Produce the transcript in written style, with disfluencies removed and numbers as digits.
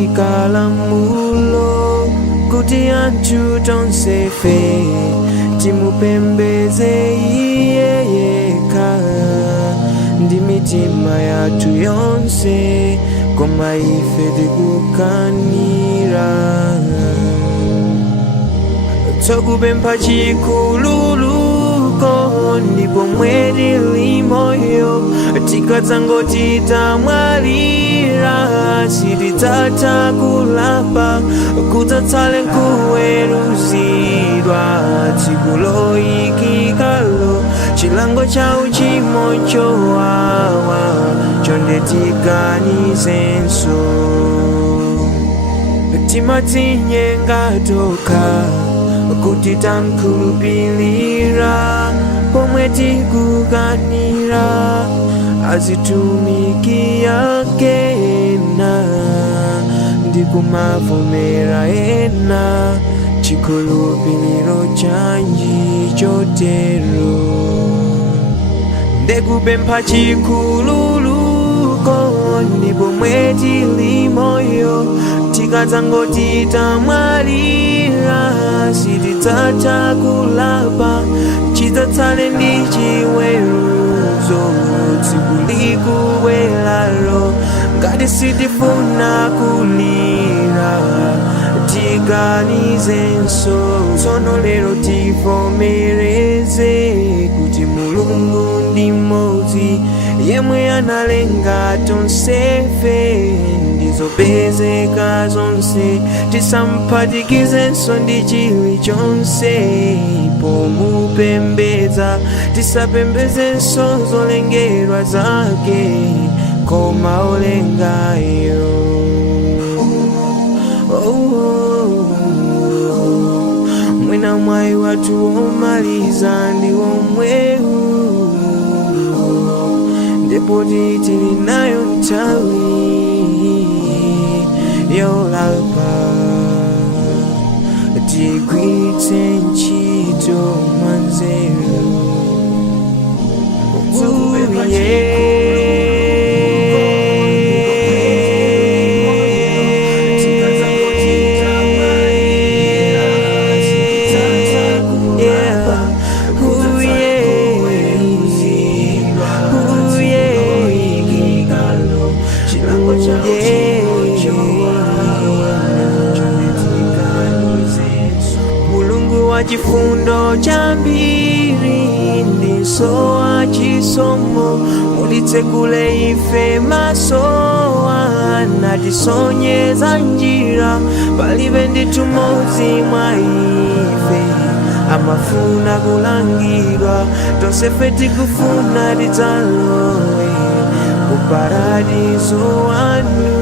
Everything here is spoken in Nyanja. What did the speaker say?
anayika lamulo kuti anthu tonsefe timupembeze iye yekha ndi mitima yathu yonse, koma ife tikukanira tokupempha chikhululuko ndipo mweri limoyo tikadzangoti tamwalira sitidzatha kulapa kudzatsale kuweruzidwa tsiku loyikikalo chilango cha uchimo chowawa chonde tiganizenso timadzinyenga tokha kuti tamkhulupirira pomwe tikukanira azitumiki yake ena ndi kumavomera ena chikhulupiriro chanji chotero ndekupempha chikhululuko ndipo pomwe tili moyo tikadzangoti tamwalira sitidzatha kulapa chidzatsale ndi chiweruzo tsiku likubweralo ngati sitifuna kulira tiganizenso tsono lero tivomereze kuti Mulungu ndi mmodzi yemwe analenga tonsefe ndizopezeka zonse tisamphatikizenso ndi chilichonse pomupembedza tisapembezenso zolengedwa zake koma olengayo. Mwina mwayi wathu womaliza ndi womwewu ndipo tili nayo nthawi yolapa tigwiritse ntchito mwanzeru. Mulungu chifundo chambiri ndiso achisomo mulitsekule ife masowa natisonyeza njira palibe ndithu mmodzi mwa ife amafuna kulangidwa tonsefe tikufuna tidzalowe ku paradizo wanu.